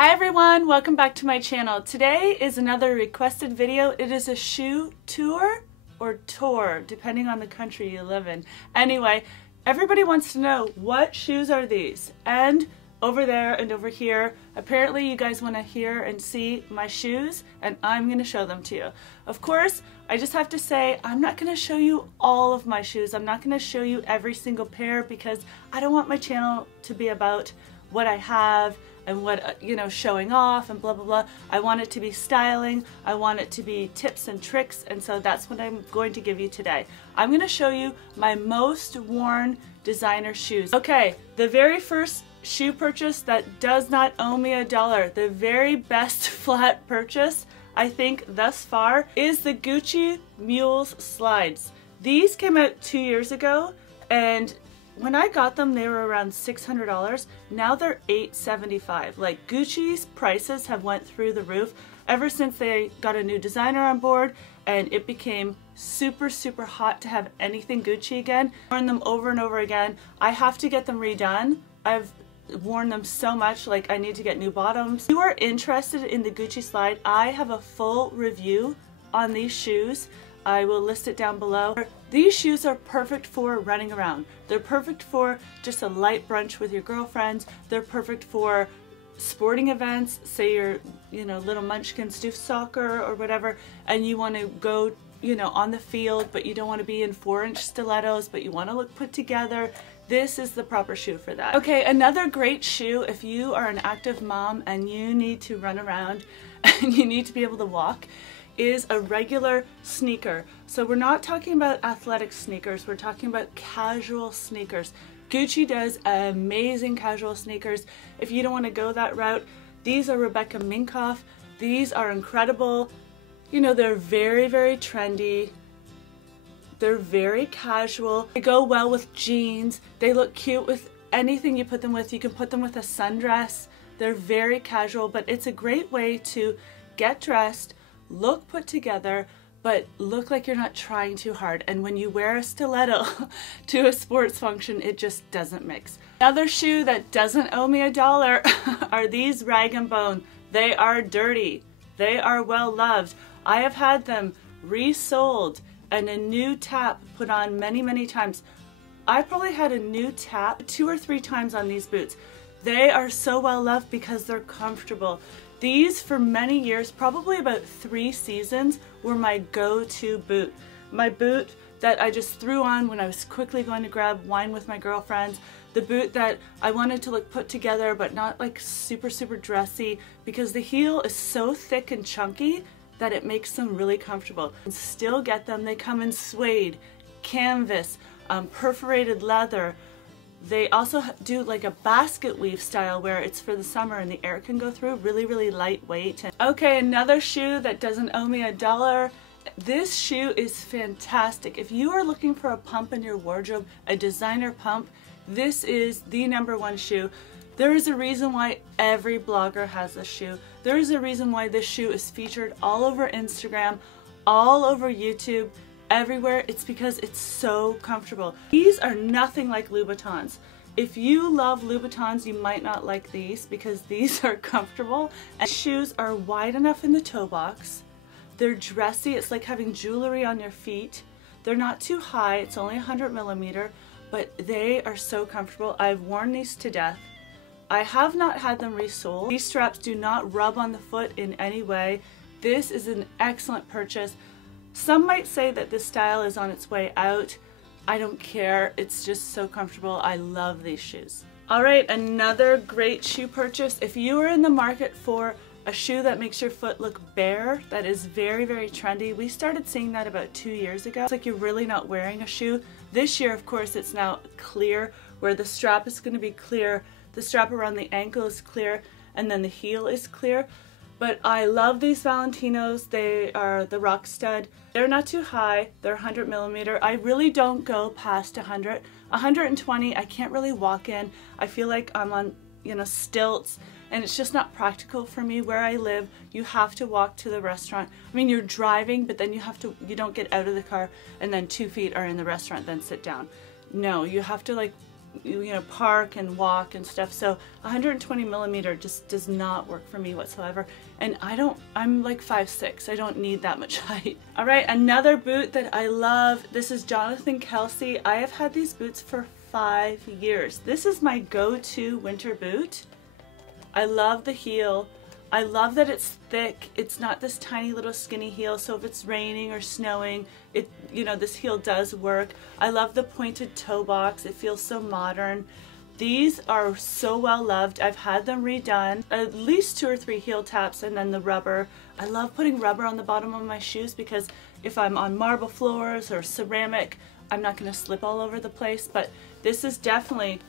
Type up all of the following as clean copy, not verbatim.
Hi everyone, welcome back to my channel. Today is another requested video. It is a shoe tour or tour, depending on the country you live in. Anyway, everybody wants to know what shoes are these? And over there and over here, apparently you guys want to hear and see my shoes, and I'm going to show them to you. Of course, I just have to say, I'm not going to show you all of my shoes. I'm not going to show you every single pair because I don't want my channel to be about what I have and what, showing off and blah, blah, blah. I want it to be styling. I want it to be tips and tricks. And so that's what I'm going to give you today. I'm going to show you my most worn designer shoes. Okay, the very first shoe purchase that does not owe me $1, the very best flat purchase I think thus far is the Gucci Mules slides. These came out 2 years ago, and when I got them they were around $600. Now they're $875. Like, Gucci's prices have went through the roof ever since they got a new designer on board, and it became super hot to have anything Gucci again. I've worn them over and over again. I have to get them redone. I've worn them so much, like I need to get new bottoms. If you are interested in the Gucci slide, I have a full review on these shoes. I will list it down below. These shoes are perfect for running around. They're perfect for just a light brunch with your girlfriends. They're perfect for sporting events, say you're, little munchkins do soccer or whatever, and you want to go, on the field, but you don't want to be in 4-inch stilettos, but you want to look put together. This is the proper shoe for that. Okay, another great shoe if you are an active mom and you need to run around and you need to be able to walk is a regular sneaker. So we're not talking about athletic sneakers, we're talking about casual sneakers. Gucci does amazing casual sneakers. If you don't want to go that route, these are Rebecca Minkoff. These are incredible. They're very trendy. They're very casual. They go well with jeans. They look cute with anything you put them with. You can put them with a sundress. They're very casual, but it's a great way to get dressed, look put together, but look like you're not trying too hard. And when you wear a stiletto to a sports function, it just doesn't mix. Another shoe that doesn't owe me $1 are these Rag & Bone. They are dirty. They are well loved. I have had them resold and a new tap put on many times. I probably had a new tap 2 or 3 times on these boots. They are so well loved because they're comfortable. These, for many years, probably about 3 seasons, were my go-to boot. My boot that I just threw on when I was quickly going to grab wine with my girlfriends. The boot that I wanted to look put together but not like super dressy, because the heel is so thick and chunky that it makes them really comfortable. And still get them. They come in suede, canvas, perforated leather. They also do like a basket weave style where it's for the summer and the air can go through. Really lightweight. Okay, another shoe that doesn't owe me $1. This shoe is fantastic. If you are looking for a pump in your wardrobe, a designer pump, this is the #1 shoe. There is a reason why every blogger has this shoe. There is a reason why this shoe is featured all over Instagram, all over YouTube, everywhere. It's because it's so comfortable. These are nothing like Louboutins. If you love Louboutins, you might not like these because these are comfortable. And shoes are wide enough in the toe box. They're dressy. It's like having jewelry on your feet. They're not too high. It's only 100mm, but they are so comfortable. I've worn these to death. I have not had them resoled. These straps do not rub on the foot in any way. This is an excellent purchase. Some might say that this style is on its way out. I don't care. It's just so comfortable. I love these shoes. Alright, another great shoe purchase. If you are in the market for a shoe that makes your foot look bare, that is very trendy. We started seeing that about 2 years ago. It's like you're really not wearing a shoe. This year, of course, it's now clear, where the strap is going to be clear. The strap around the ankle is clear, and then the heel is clear. But I love these Valentinos. They are the Rock Stud. They're not too high. They're 100mm. I really don't go past 100. 120, I can't really walk in. I feel like I'm on, stilts, and it's just not practical for me. Where I live, you have to walk to the restaurant. I mean, you're driving, but then you don't get out of the car and then 2 feet are in the restaurant, then sit down. No, you have to like you know, park and walk and stuff. So 120 millimeter just does not work for me whatsoever. And I'm like 5'6". I don't need that much height. All right, another boot that I love. This is Jonathan Kelsey. I have had these boots for 5 years. This is my go-to winter boot. I love the heel. I love that it's thick. It's not this tiny little skinny heel, so if it's raining or snowing, you know, this heel does work. I love the pointed toe box. It feels so modern. These are so well loved. I've had them redone, at least 2 or 3 heel taps, and then the rubber. I love putting rubber on the bottom of my shoes because if I'm on marble floors or ceramic, I'm not going to slip all over the place. But this is definitely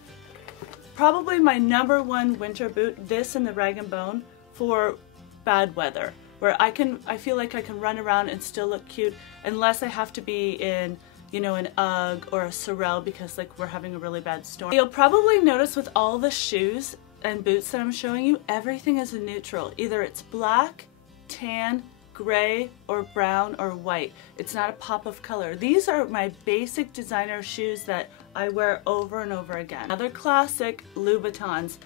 probably my #1 winter boot, this and the Rag & Bone, for bad weather, where I feel like I can run around and still look cute, unless I have to be in, you know, an UGG or a Sorel because like we're having a really bad storm. You'll probably notice with all the shoes and boots that I'm showing you, everything is a neutral. Either it's black, tan, gray, or brown, or white. It's not a pop of color. These are my basic designer shoes that I wear over and over again. Another classic, Louboutins.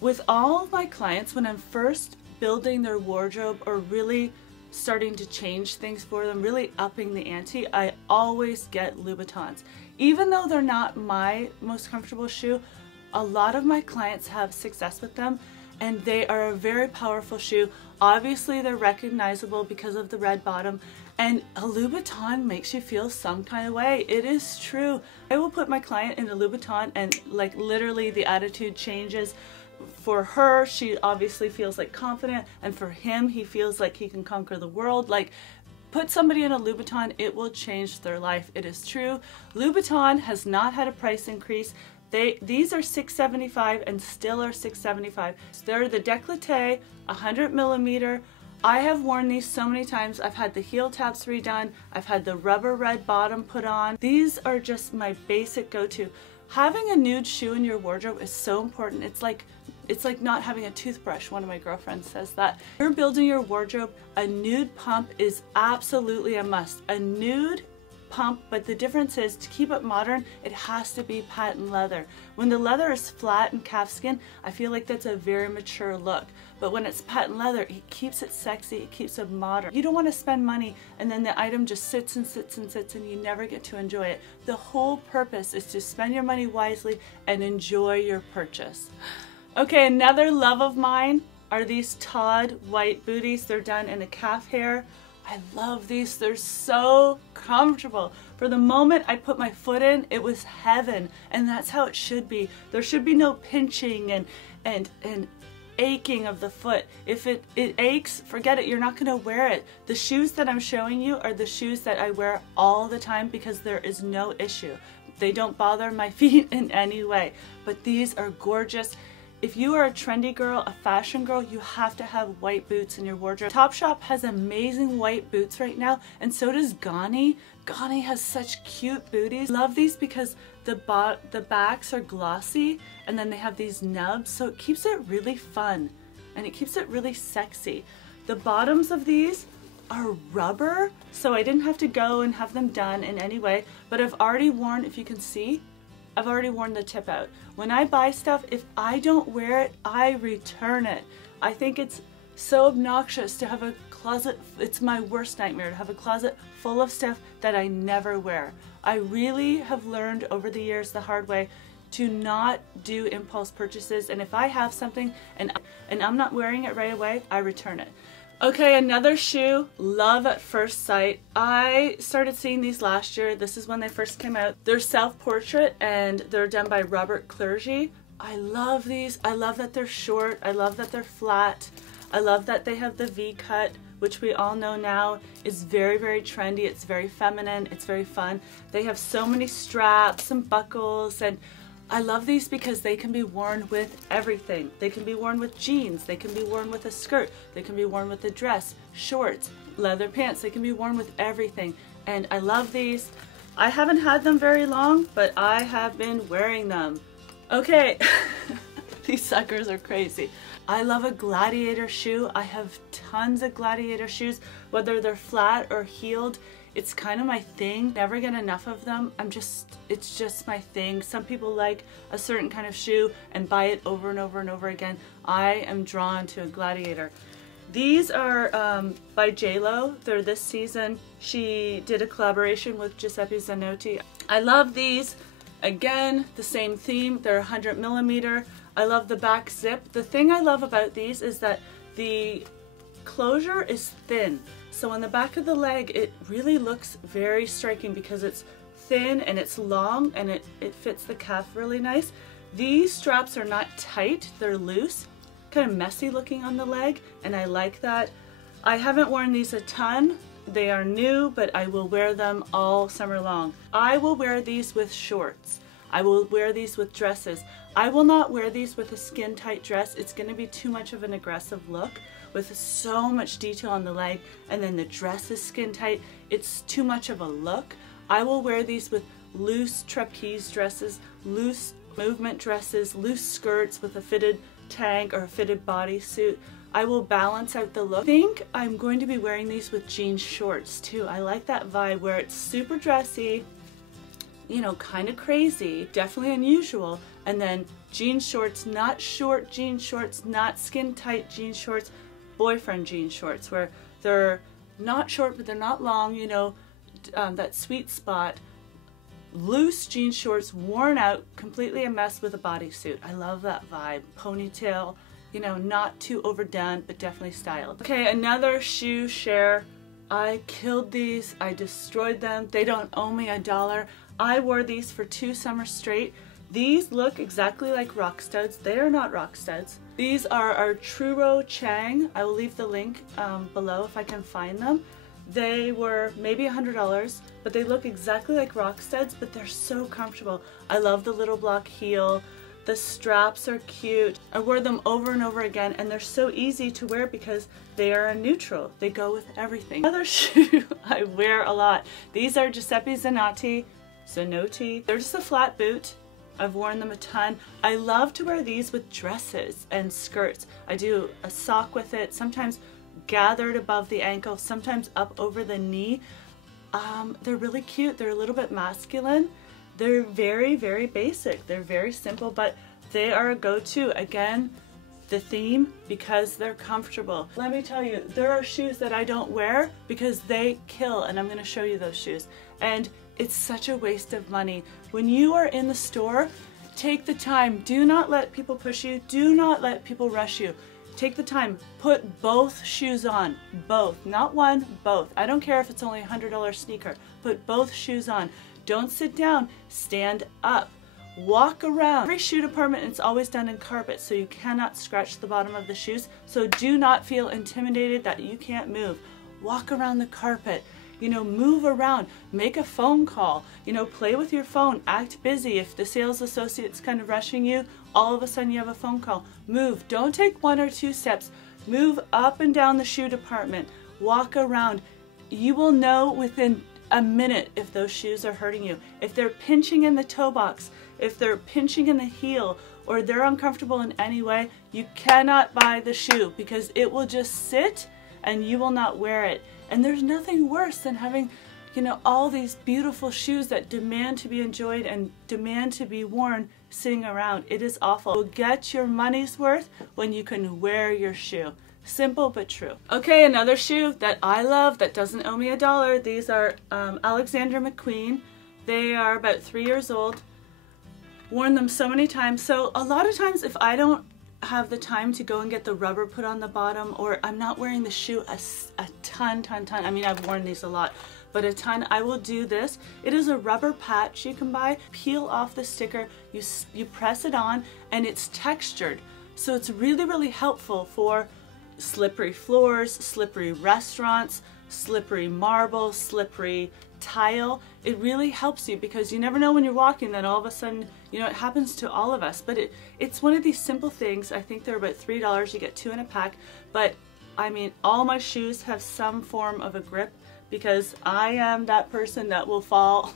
With all of my clients, when I'm first building their wardrobe or really starting to change things for them, really upping the ante, I always get Louboutins. Even though they're not my most comfortable shoe, a lot of my clients have success with them, and they are a very powerful shoe. Obviously they're recognizable because of the red bottom, and a Louboutin makes you feel some kind of way. It is true. I will put my client in a Louboutin and like literally the attitude changes. For her, she obviously feels like confident, and for him, he feels like he can conquer the world. Like, put somebody in a Louboutin, it will change their life. It is true. Louboutin has not had a price increase. These are $6.75 and still are $6.75. They're the décolleté, 100 millimeter. I have worn these so many times. I've had the heel taps redone. I've had the rubber red bottom put on. These are just my basic go-to. Having a nude shoe in your wardrobe is so important. It's like not having a toothbrush. One of my girlfriends says that. If you're building your wardrobe, a nude pump is absolutely a must. A nude pump, but the difference is, to keep it modern, it has to be patent leather. When the leather is flat and calfskin, I feel like that's a very mature look. But when it's patent leather, it keeps it sexy, it keeps it modern. You don't want to spend money and then the item just sits and sits and sits and you never get to enjoy it. The whole purpose is to spend your money wisely and enjoy your purchase. Okay, another love of mine are these Todd white booties. They're done in a calf hair. I love these. They're so comfortable. For the moment I put my foot in, it was heaven, and that's how it should be. There should be no pinching and aching of the foot. If it aches, forget it. You're not going to wear it. The shoes that I'm showing you are the shoes that I wear all the time because there is no issue. They don't bother my feet in any way. But these are gorgeous. If you are a trendy girl, a fashion girl, you have to have white boots in your wardrobe. Topshop has amazing white boots right now, and so does Ganni. Ganni has such cute booties. Love these because the backs are glossy, and then they have these nubs, so it keeps it really fun, and it keeps it really sexy. The bottoms of these are rubber, so I didn't have to go and have them done in any way, but I've already worn, if you can see, I've already worn the tip out. When I buy stuff, if I don't wear it, I return it. I think it's so obnoxious to have a closet, it's my worst nightmare to have a closet full of stuff that I never wear. I really have learned over the years the hard way to not do impulse purchases, and if I have something and I'm not wearing it right away, I return it. Okay, another shoe, love at first sight. I started seeing these last year. This is when they first came out. They're self-portrait and they're done by Robert Clergy. I love these. I love that they're short. I love that they're flat. I love that they have the V-cut, which we all know now is very, very trendy. It's very feminine. It's very fun. They have so many straps and buckles, and I love these because they can be worn with everything. They can be worn with jeans, they can be worn with a skirt, they can be worn with a dress, shorts, leather pants, they can be worn with everything. And I love these. I haven't had them very long, but I have been wearing them. Okay, these suckers are crazy. I love a Gladiator shoe. I have tons of Gladiator shoes, whether they're flat or heeled. It's kind of my thing. Never get enough of them. It's just my thing. Some people like a certain kind of shoe and buy it over and over and over again. I am drawn to a Gladiator. These are by JLo. They're this season. She did a collaboration with Giuseppe Zanotti. I love these. Again, the same theme. They're 100mm. I love the back zip. The thing I love about these is that the closure is thin. So on the back of the leg, it really looks very striking because it's thin and it's long and it fits the calf really nice. These straps are not tight, they're loose, kind of messy looking on the leg, and I like that. I haven't worn these a ton. They are new, but I will wear them all summer long. I will wear these with shorts. I will wear these with dresses. I will not wear these with a skin tight dress. It's going to be too much of an aggressive look with so much detail on the leg, and then the dress is skin tight. It's too much of a look. I will wear these with loose trapeze dresses, loose movement dresses, loose skirts with a fitted tank or a fitted bodysuit. I will balance out the look. I think I'm going to be wearing these with jean shorts too. I like that vibe where it's super dressy, you know, kind of crazy, definitely unusual, and then jean shorts, not short jean shorts, not skin tight jean shorts, boyfriend jean shorts where they're not short but they're not long, you know, that sweet spot. Loose jean shorts, worn out, completely a mess with a bodysuit. I love that vibe. Ponytail, you know, not too overdone, but definitely styled. Okay, another shoe share. I killed these. I destroyed them. They don't owe me $1. I wore these for 2 summers straight. These look exactly like rock studs. They are not rock studs. These are our Truro Chang. I will leave the link below if I can find them. They were maybe $100, but they look exactly like rock studs, but they're so comfortable. I love the little block heel. The straps are cute. I wore them over and over again, and they're so easy to wear because they are a neutral. They go with everything. Another shoe I wear a lot. These are Giuseppe Zanotti. They're just a flat boot. I've worn them a ton. I love to wear these with dresses and skirts. I do a sock with it, sometimes gathered above the ankle, sometimes up over the knee. They're really cute. They're a little bit masculine. They're very, very basic. They're very simple, but they are a go-to. Again, the theme, because they're comfortable. Let me tell you, there are shoes that I don't wear because they kill, and I'm going to show you those shoes. And it's such a waste of money. When you are in the store, take the time. Do not let people push you. Do not let people rush you. Take the time. Put both shoes on. Both. Not one, both. I don't care if it's only a $100 sneaker. Put both shoes on. Don't sit down. Stand up. Walk around. Every shoe department, it's always done in carpet, so you cannot scratch the bottom of the shoes. So do not feel intimidated that you can't move. Walk around the carpet. You know, move around, make a phone call, you know, play with your phone, act busy. If the sales associate's kind of rushing you, all of a sudden you have a phone call. Move. Don't take 1 or 2 steps. Move up and down the shoe department. Walk around. You will know within a minute if those shoes are hurting you. If they're pinching in the toe box, if they're pinching in the heel, or they're uncomfortable in any way, you cannot buy the shoe because it will just sit and you will not wear it. And there's nothing worse than having, you know, all these beautiful shoes that demand to be enjoyed and demand to be worn sitting around. It is awful. You'll get your money's worth when you can wear your shoe. Simple but true. Okay, another shoe that I love that doesn't owe me $1. These are Alexander McQueen. They are about 3 years old. Worn them so many times. So a lot of times if I don't have the time to go and get the rubber put on the bottom, or I'm not wearing the shoe a ton. I mean, I've worn these a lot, but a ton. I will do this. It is a rubber patch you can buy. Peel off the sticker, you press it on, and it's textured. So it's really, really helpful for slippery floors, slippery restaurants, slippery marble, slippery tile. It really helps you because you never know when you're walking that all of a sudden, you know, it happens to all of us. But it's one of these simple things. I think they're about $3. You get 2 in a pack. But I mean, all my shoes have some form of a grip because I am that person that will fall.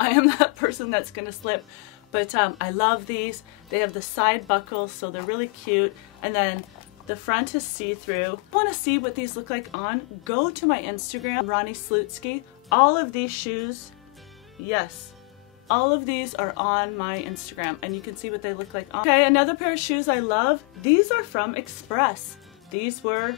I am that person that's gonna slip. But I love these. They have the side buckles, so they're really cute. And then the front is see-through. If you want to see what these look like on, go to my Instagram, Ronnie Slutsky. all of these shoes, yes, all of these are on my Instagram and you can see what they look like. Okay, another pair of shoes I love. These are from Express. These were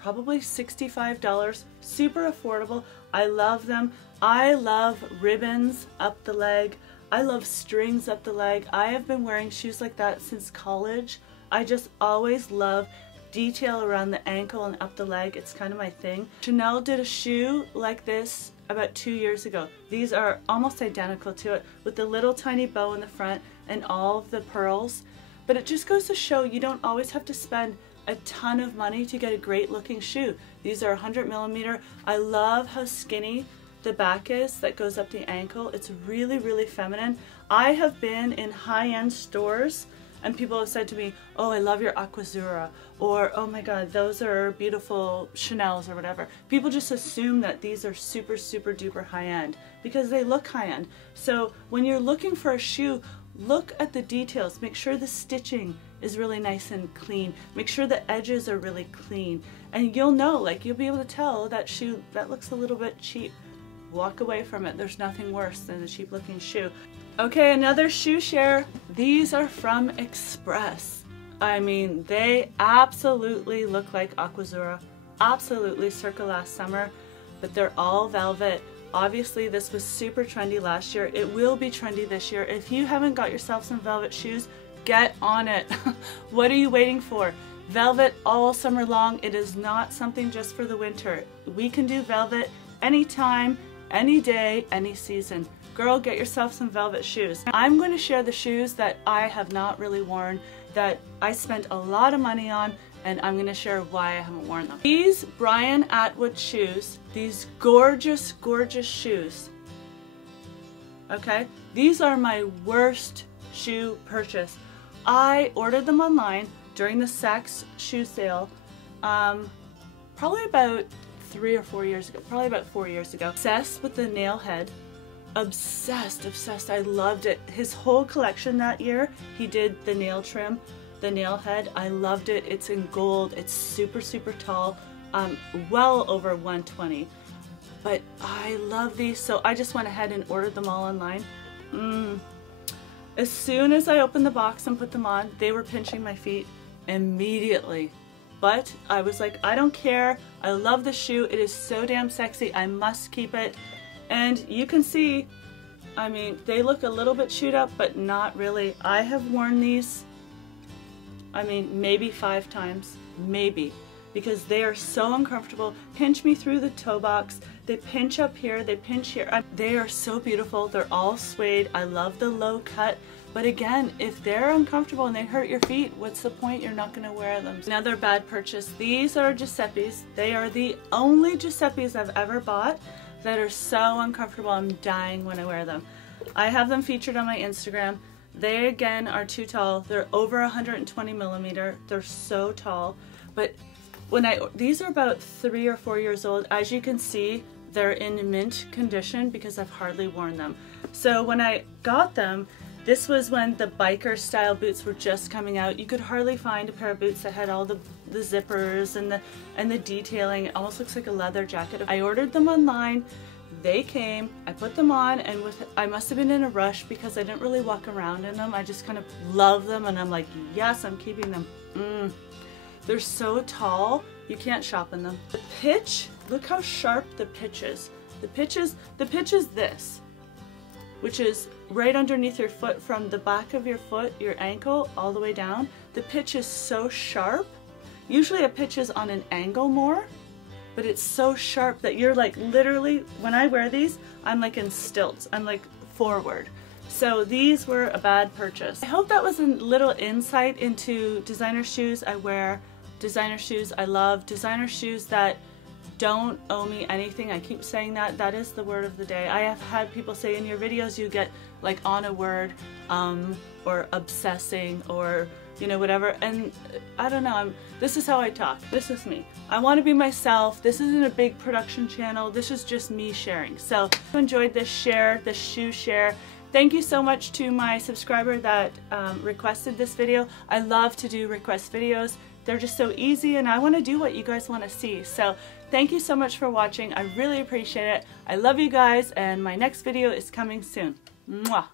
probably $65, super affordable. I love them. I love ribbons up the leg. I love strings up the leg. I have been wearing shoes like that since college. I just always love detail around the ankle and up the leg. It's kind of my thing. Chanel did a shoe like this about 2 years ago. These are almost identical to it with the little tiny bow in the front and all of the pearls. But it just goes to show you don't always have to spend a ton of money to get a great looking shoe. These are 100mm. I love how skinny the back is that goes up the ankle. It's really, really feminine. I have been in high-end stores and people have said to me, oh, I love your Aquazzura, or oh my god, those are beautiful Chanel's or whatever. People just assume that these are super, super duper high-end because they look high-end. So when you're looking for a shoe, look at the details. Make sure the stitching is really nice and clean. Make sure the edges are really clean. And you'll know, like you'll be able to tell that shoe, that looks a little bit cheap. Walk away from it. There's nothing worse than a cheap looking shoe. Okay, another shoe share. These are from Express. I mean, they absolutely look like Aquazzura. Absolutely circa last summer, but they're all velvet. Obviously, this was super trendy last year. It will be trendy this year. If you haven't got yourself some velvet shoes, get on it. What are you waiting for? Velvet all summer long. It is not something just for the winter. We can do velvet anytime, any day, any season. Girl, get yourself some velvet shoes. I'm going to share the shoes that I have not really worn, that I spent a lot of money on, and I'm going to share why I haven't worn them. These Brian Atwood shoes, these gorgeous, gorgeous shoes, okay? These are my worst shoe purchase. I ordered them online during the Saks shoe sale, probably about 3 or 4 years ago, probably about 4 years ago. Obsessed with the nail head. Obsessed, obsessed. I loved it. His whole collection that year, he did the nail trim, the nail head. I loved it. It's in gold. It's super, super tall, well over 120. But I love these, so I just went ahead and ordered them all online. As soon as I opened the box and put them on, they were pinching my feet immediately. But I was like, I don't care. I love the shoe. It is so damn sexy. I must keep it. And you can see, I mean, they look a little bit chewed up, but not really. I have worn these, I mean, maybe 5 times, maybe, because they are so uncomfortable. Pinch me through the toe box. They pinch up here, they pinch here. They are so beautiful. They're all suede. I love the low cut. But again, if they're uncomfortable and they hurt your feet, what's the point? You're not going to wear them. Another bad purchase. These are Giuseppe's. They are the only Giuseppe's I've ever bought that are so uncomfortable. I'm dying when I wear them. I have them featured on my Instagram. They again are too tall. They're over 120mm. They're so tall. But when these are about 3 or 4 years old. As you can see, they're in mint condition because I've hardly worn them. So when I got them, this was when the biker style boots were just coming out. You could hardly find a pair of boots that had all the zippers and the detailing. It almost looks like a leather jacket. I ordered them online. They came, I put them on, and I must have been in a rush because I didn't really walk around in them. I just kind of love them, and I'm like, yes, I'm keeping them. They're so tall, you can't shop in them. The pitch, look how sharp the pitch is. The pitch is this, which is right underneath your foot, from the back of your foot, your ankle, all the way down. The pitch is so sharp. Usually a pitch is on an angle more, but it's so sharp that you're like literally, when I wear these, I'm like in stilts. I'm like forward. So these were a bad purchase. I hope that was a little insight into designer shoes. I wear designer shoes. I love designer shoes that don't owe me anything. I keep saying that. That is the word of the day. I have had people say in your videos you get like on a word, or obsessing, or you know, whatever, and I don't know, this is how I talk. This is me. I want to be myself. This isn't a big production channel. This is just me sharing. So if you enjoyed this share, this shoe share, Thank you so much to my subscriber that requested this video. I love to do request videos. They're just so easy and I want to do what you guys want to see. So thank you so much for watching. I really appreciate it. I love you guys and my next video is coming soon. Mwah!